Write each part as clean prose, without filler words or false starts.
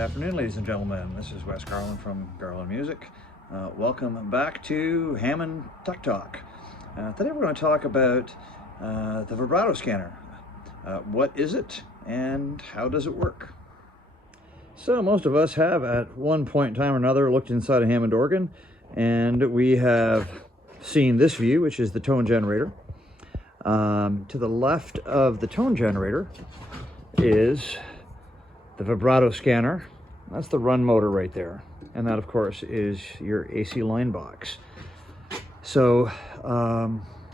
afternoon, ladies and gentlemen. This is Wes Garland from Garland Music. Welcome back to Hammond Tech Talk. Today we're going to talk about the Vibrato scanner. What is it and how does it work? So most of us have at one point in time or another looked inside a Hammond organ, and we have seen this view, which is the tone generator. To the left of the tone generator is the Vibrato scanner. That's the run motor right there. And that, of course, is your AC line box. So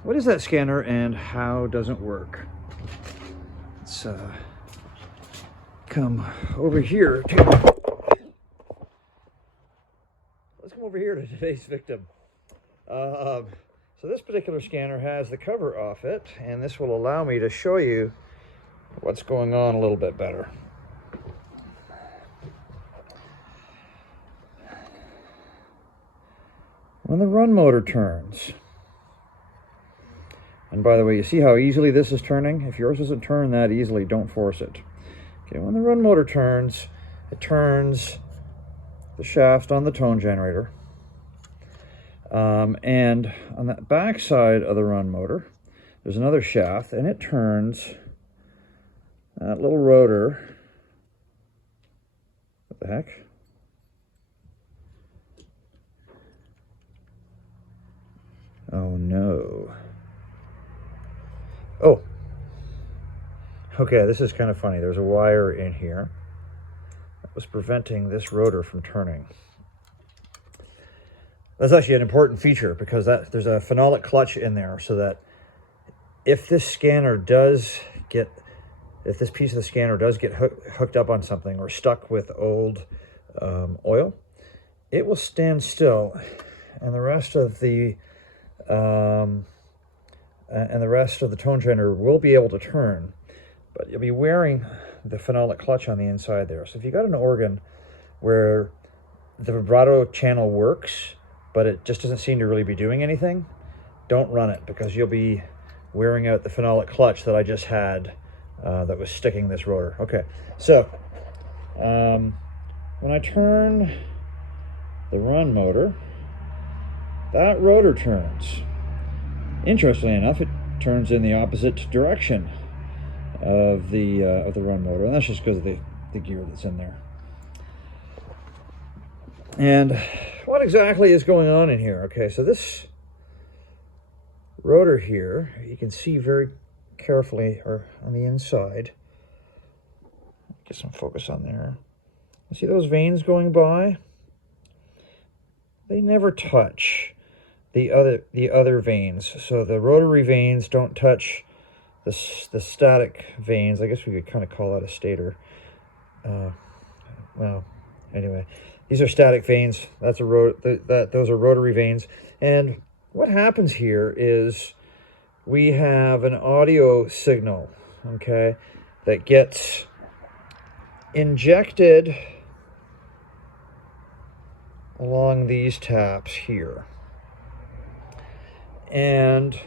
what is that scanner and how does it work? Let's come over here to today's victim. So this particular scanner has the cover off it, and this will allow me to show you what's going on a little bit better. When the run motor turns, and by the way, you see how easily this is turning? If yours doesn't turn that easily, don't force it. Okay, when the run motor turns, it turns the shaft on the tone generator. And on that back side of the run motor, there's another shaft, and it turns that little rotor. What the heck? Oh no. Oh. Okay, this is kind of funny. There's a wire in here that was preventing this rotor from turning. That's actually an important feature because there's a phenolic clutch in there, so that if this piece of the scanner does get hooked up on something or stuck with old oil, it will stand still, and the rest of the tone generator will be able to turn, but you'll be wearing the phenolic clutch on the inside there. So if you got an organ where the vibrato channel works, but it just doesn't seem to really be doing anything, don't run it, because you'll be wearing out the phenolic clutch that I just had that was sticking this rotor. Okay, so when I turn the run motor, that rotor turns. Interestingly enough, it turns in the opposite direction of the run motor, and that's just because of the gear that's in there. And what exactly is going on in here? Okay, so this rotor here, you can see very carefully, or on the inside. Get some focus on there. You see those veins going by? They never touch the other veins. So the rotary veins don't touch the static veins. I guess we could kind of call that a stator. Well, anyway, these are static veins. Those are rotary veins. And what happens here is we have an audio signal, okay, that gets injected along these taps here. And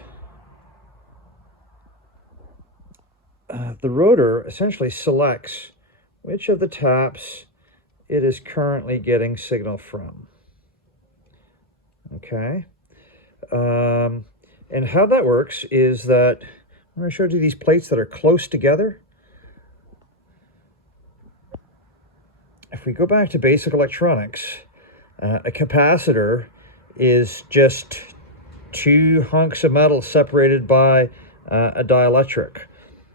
the rotor essentially selects which of the taps it is currently getting signal from. Okay. And how that works is that I'm going to show you these plates that are close together. If we go back to basic electronics, a capacitor is just two hunks of metal separated by a dielectric.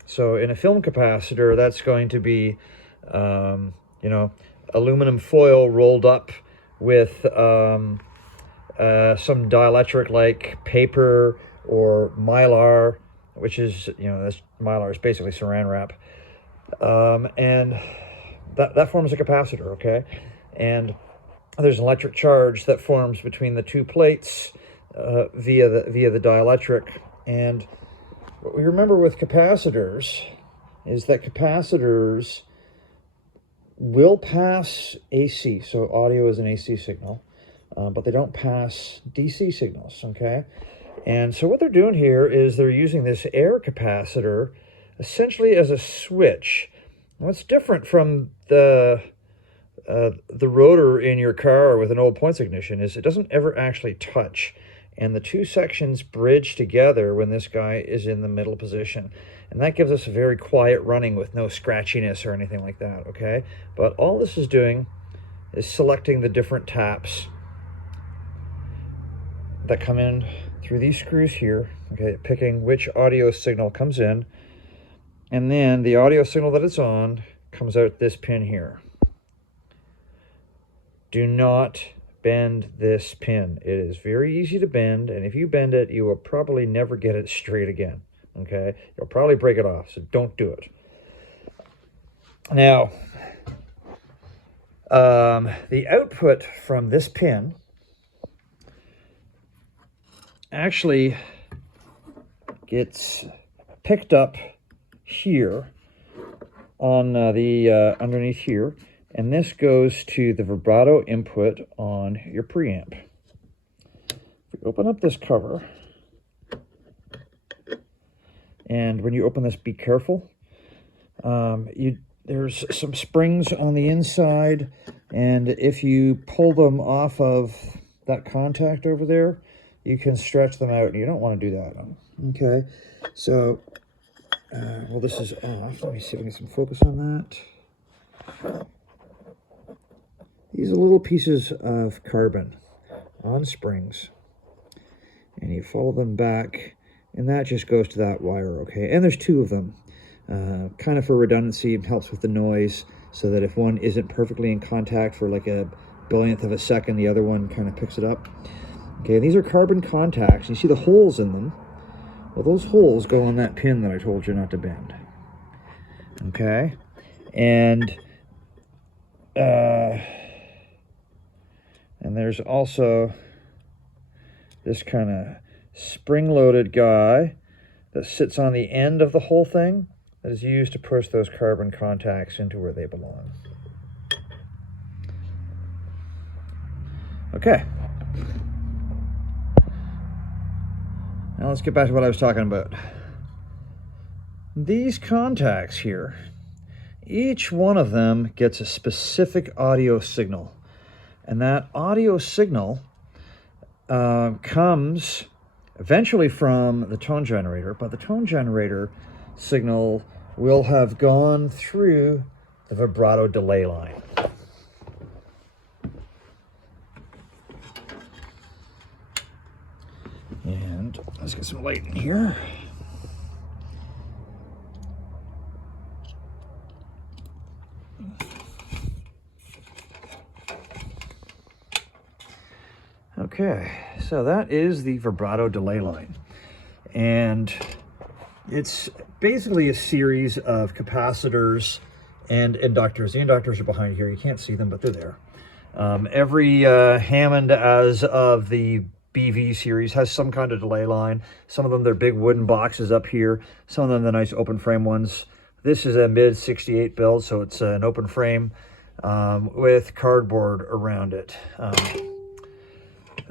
So in a film capacitor, that's going to be, aluminum foil rolled up with some dielectric like paper or mylar, which is, mylar is basically saran wrap. And that forms a capacitor, okay? And there's an electric charge that forms between the two plates via the dielectric. And what we remember with capacitors is that capacitors will pass AC, so audio is an AC signal, but they don't pass DC signals, okay? And so what they're doing here is they're using this air capacitor essentially as a switch. What's different from the the rotor in your car with an old points ignition is it doesn't ever actually touch. And the two sections bridge together when this guy is in the middle position. And that gives us a very quiet running with no scratchiness or anything like that, okay? But all this is doing is selecting the different taps that come in through these screws here, okay, picking which audio signal comes in, and then the audio signal that it's on comes out this pin here. Do not bend this pin. It is very easy to bend, and if you bend it, you will probably never get it straight again, okay? You'll probably break it off, so don't do it. Now, the output from this pin actually gets picked up here on the underneath here, and this goes to the vibrato input on your preamp. If you open up this cover, and when you open this, be careful. There's some springs on the inside, and if you pull them off of that contact over there, you can stretch them out, and you don't want to do that. Okay, so, well, this is off. Let me see if I can get some focus on that. These are little pieces of carbon on springs, and you follow them back, and that just goes to that wire, okay? And there's two of them, kind of for redundancy. It helps with the noise, so that if one isn't perfectly in contact for like a billionth of a second, the other one kind of picks it up. Okay, these are carbon contacts. You see the holes in them? Well, those holes go on that pin that I told you not to bend. Okay, and there's also this kind of spring-loaded guy that sits on the end of the whole thing that is used to push those carbon contacts into where they belong. Okay. Now let's get back to what I was talking about. These contacts here, each one of them gets a specific audio signal. And that audio signal comes eventually from the tone generator, but the tone generator signal will have gone through the vibrato delay line. And let's get some light in here. Okay, so that is the vibrato delay line. And it's basically a series of capacitors and inductors. The inductors are behind here. You can't see them, but they're there. Every Hammond, as of the BV series, has some kind of delay line. Some of them, they're big wooden boxes up here. Some of them, the nice open frame ones. This is a mid 68 build, so it's an open frame with cardboard around it.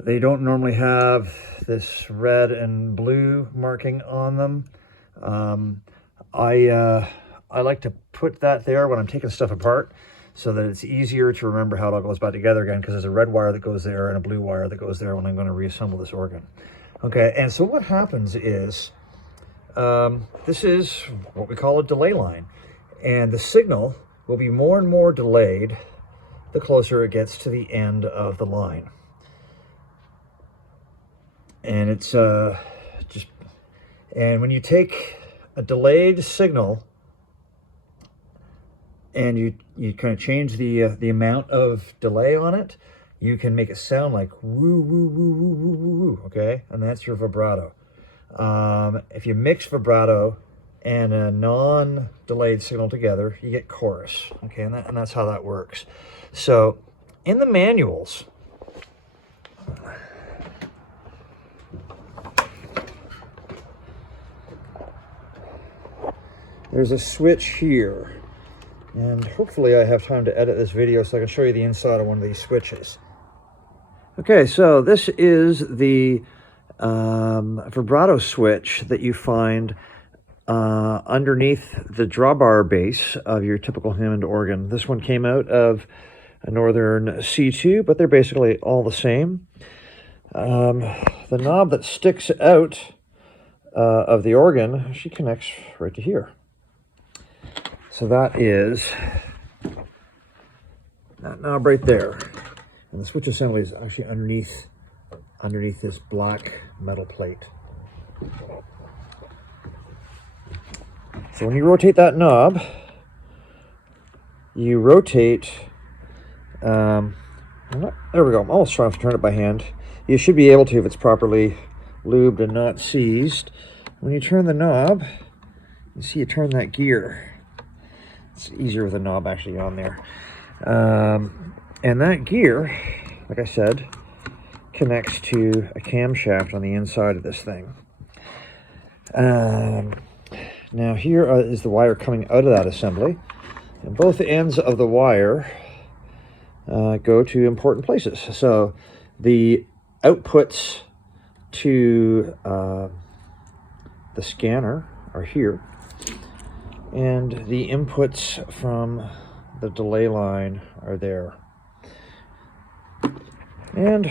They don't normally have this red and blue marking on them. I like to put that there when I'm taking stuff apart, so that it's easier to remember how it all goes back together again, because there's a red wire that goes there and a blue wire that goes there when I'm going to reassemble this organ. Okay, and so what happens is, this is what we call a delay line, and the signal will be more and more delayed the closer it gets to the end of the line. And it's and when you take a delayed signal and you kind of change the amount of delay on it, you can make it sound like woo, woo, woo, woo, woo, woo, woo, okay? And that's your vibrato. If you mix vibrato and a non-delayed signal together, you get chorus, okay? And that's how that works. So in the manuals, there's a switch here, and hopefully I have time to edit this video so I can show you the inside of one of these switches. Okay, so this is the vibrato switch that you find underneath the drawbar base of your typical Hammond organ. This one came out of a Northern C2, but they're basically all the same. The knob that sticks out of the organ, she connects right to here. So that is that knob right there. And the switch assembly is actually underneath this black metal plate. So when you rotate that knob, you rotate, there we go, I'm almost trying to turn it by hand. You should be able to if it's properly lubed and not seized. When you turn the knob, you see you turn that gear. It's easier with a knob actually on there. And that gear, like I said, connects to a camshaft on the inside of this thing. Now here is the wire coming out of that assembly, and both ends of the wire go to important places. So the outputs to the scanner are here, and the inputs from the delay line are there. And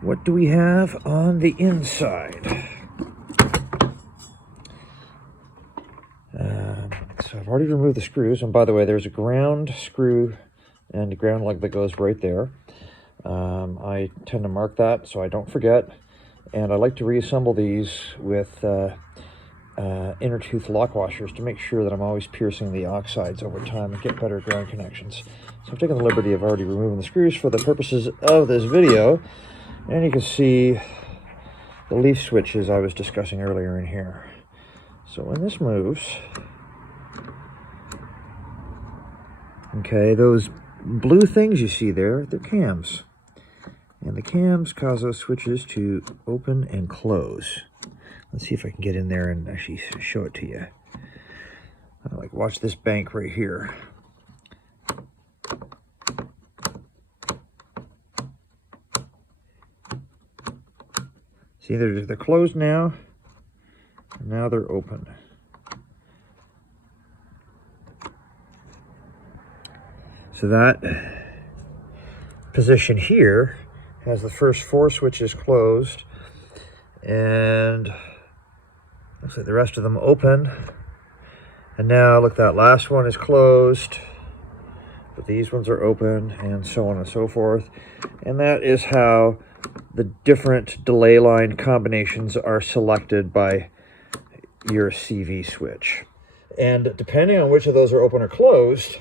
what do we have on the inside? So I've already removed the screws, and by the way, there's a ground screw and a ground lug that goes right there. I tend to mark that so I don't forget, and I like to reassemble these with inner tooth lock washers to make sure that I'm always piercing the oxides over time and get better ground connections. So I've taken the liberty of already removing the screws for the purposes of this video, and you can see the leaf switches I was discussing earlier in here. So when this moves, okay, those blue things you see there, they're cams. And the cams cause those switches to open and close. Let's see if I can get in there and actually show it to you. Like, watch this bank right here. See, they're closed now, and now they're open. So that position here has the first 4 switches closed, and looks like the rest of them open. And now look, that last one is closed, but these ones are open, and so on and so forth. And that is how the different delay line combinations are selected by your CV switch. And depending on which of those are open or closed,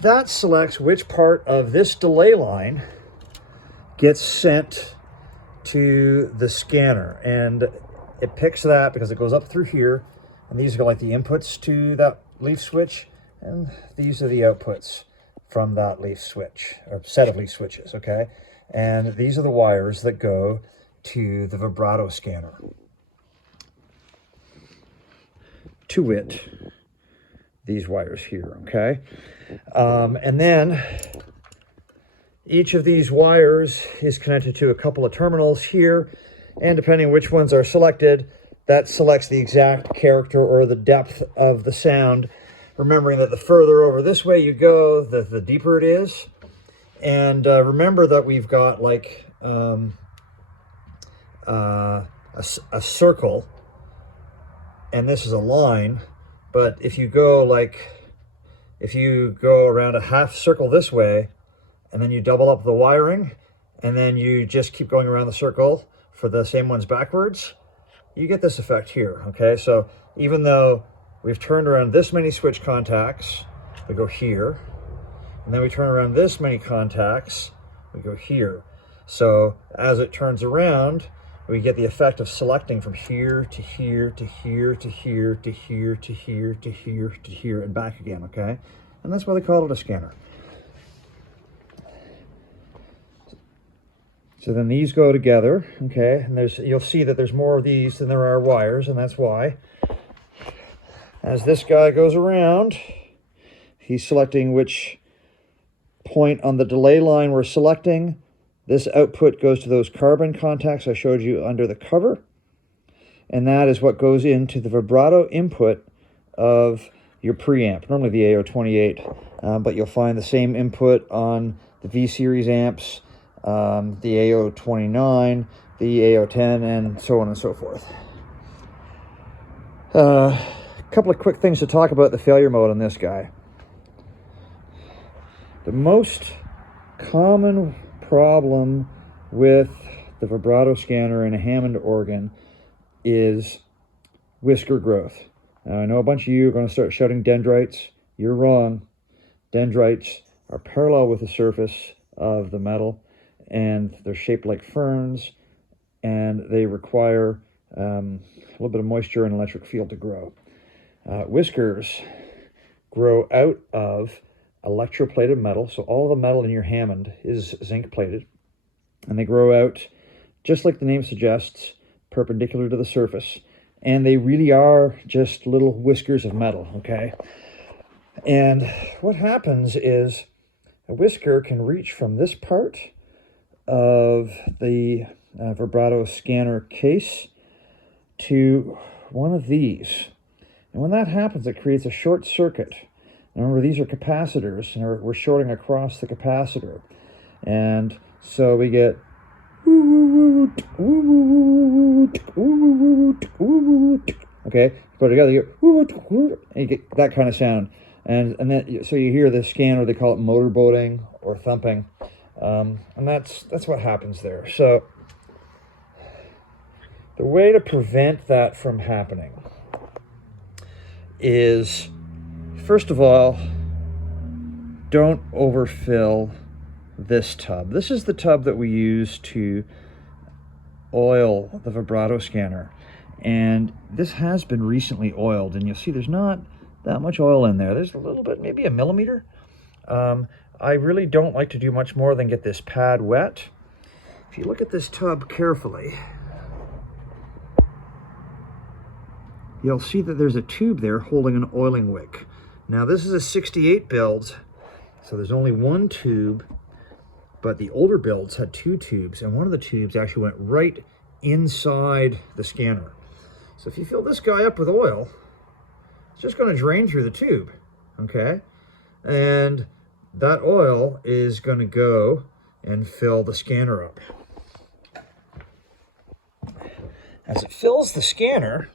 that selects which part of this delay line gets sent to the scanner. And it picks that because it goes up through here, and these are like the inputs to that leaf switch, and these are the outputs from that leaf switch, or set of leaf switches, okay? And these are the wires that go to the Vibrato scanner. To wit, these wires here, okay? And then each of these wires is connected to a couple of terminals here, and depending which ones are selected, that selects the exact character or the depth of the sound, remembering that the further over this way you go, the deeper it is. And remember that we've got like a circle, and this is a line, but if you go around a half circle this way, and then you double up the wiring, and then you just keep going around the circle for the same ones backwards, you get this effect here, okay? So even though we've turned around this many switch contacts, we go here, and then we turn around this many contacts, we go here. So as it turns around, we get the effect of selecting from here to here to here to here to here to here to here to here and back again, okay? And that's why they call it a scanner. So then these go together, okay? And you'll see that there's more of these than there are wires, and that's why. As this guy goes around, he's selecting which point on the delay line we're selecting. This output goes to those carbon contacts I showed you under the cover, and that is what goes into the Vibrato input of your preamp, normally the AO28, but you'll find the same input on the V-Series amps, the AO29, the AO10, and so on and so forth. A couple of quick things to talk about the failure mode on this guy. The most common problem with the vibrato scanner in a Hammond organ is whisker growth. Now, I know a bunch of you are going to start shouting dendrites. You're wrong. Dendrites are parallel with the surface of the metal, and they're shaped like ferns, and they require a little bit of moisture and electric field to grow. Whiskers grow out of electroplated metal, so all the metal in your Hammond is zinc plated, and they grow out, just like the name suggests, perpendicular to the surface, and they really are just little whiskers of metal, okay? And what happens is a whisker can reach from this part of the vibrato scanner case to one of these. And when that happens, it creates a short circuit. Remember, these are capacitors, and we're shorting across the capacitor. And so we get okay, put it together, and you get that kind of sound. And then, so you hear the scanner, they call it motorboating or thumping. And that's what happens there. So the way to prevent that from happening is, first of all, don't overfill this tub. This is the tub that we use to oil the vibrato scanner. And this has been recently oiled, and you'll see there's not that much oil in there. There's a little bit, maybe a millimeter. I really don't like to do much more than get this pad wet. If you look at this tub carefully, you'll see that there's a tube there holding an oiling wick. Now, this is a 68 build, so there's only one tube, but the older builds had two tubes, and one of the tubes actually went right inside the scanner. So if you fill this guy up with oil, it's just going to drain through the tube, okay? And that oil is going to go and fill the scanner up. As it fills the scanner,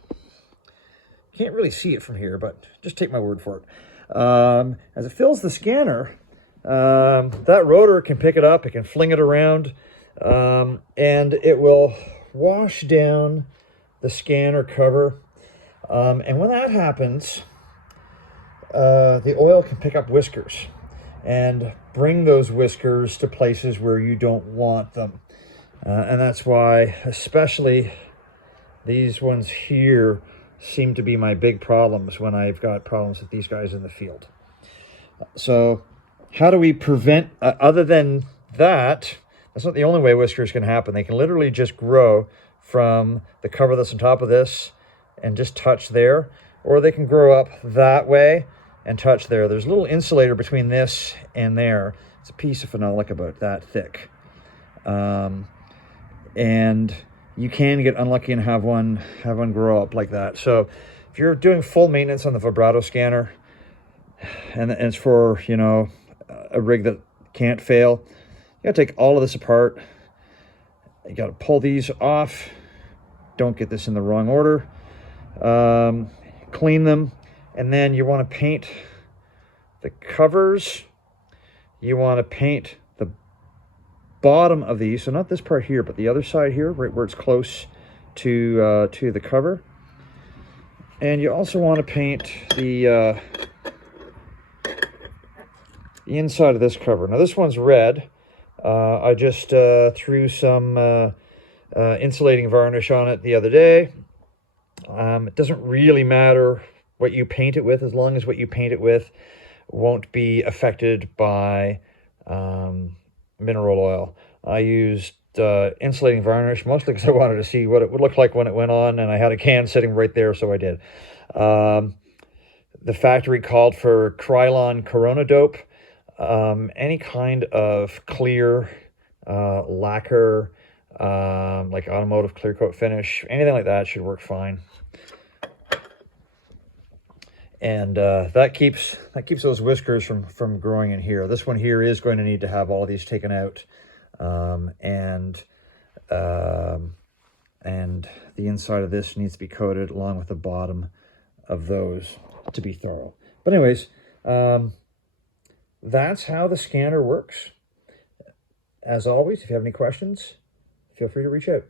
can't really see it from here, but just take my word for it. As it fills the scanner, that rotor can pick it up, it can fling it around, and it will wash down the scanner cover. And when that happens, the oil can pick up whiskers and bring those whiskers to places where you don't want them. And that's why especially these ones here seem to be my big problems when I've got problems with these guys in the field. So how do we prevent, other than that, that's not the only way whiskers can happen. They can literally just grow from the cover that's on top of this and just touch there, or they can grow up that way and touch there. There's a little insulator between this and there. It's a piece of phenolic about that thick. And you can get unlucky and have one grow up like that. So if you're doing full maintenance on the vibrato scanner, and it's for, you know, a rig that can't fail, you gotta take all of this apart. You gotta pull these off. Don't get this in the wrong order. Clean them, and then you want to paint the covers. You want to paint the bottom of these, so not this part here, but the other side here, right where it's close to the cover. And you also want to paint the inside of this cover. Now this one's red. I just threw some insulating varnish on it the other day. It doesn't really matter what you paint it with, as long as what you paint it with won't be affected by mineral oil. I used insulating varnish mostly because I wanted to see what it would look like when it went on, and I had a can sitting right there, so I did. The factory called for Krylon Corona dope. Any kind of clear lacquer, like automotive clear coat finish, anything like that should work fine. And that keeps those whiskers from growing in here. This one here is going to need to have all of these taken out, and the inside of this needs to be coated along with the bottom of those to be thorough. But anyways, that's how the scanner works. As always, if you have any questions, feel free to reach out.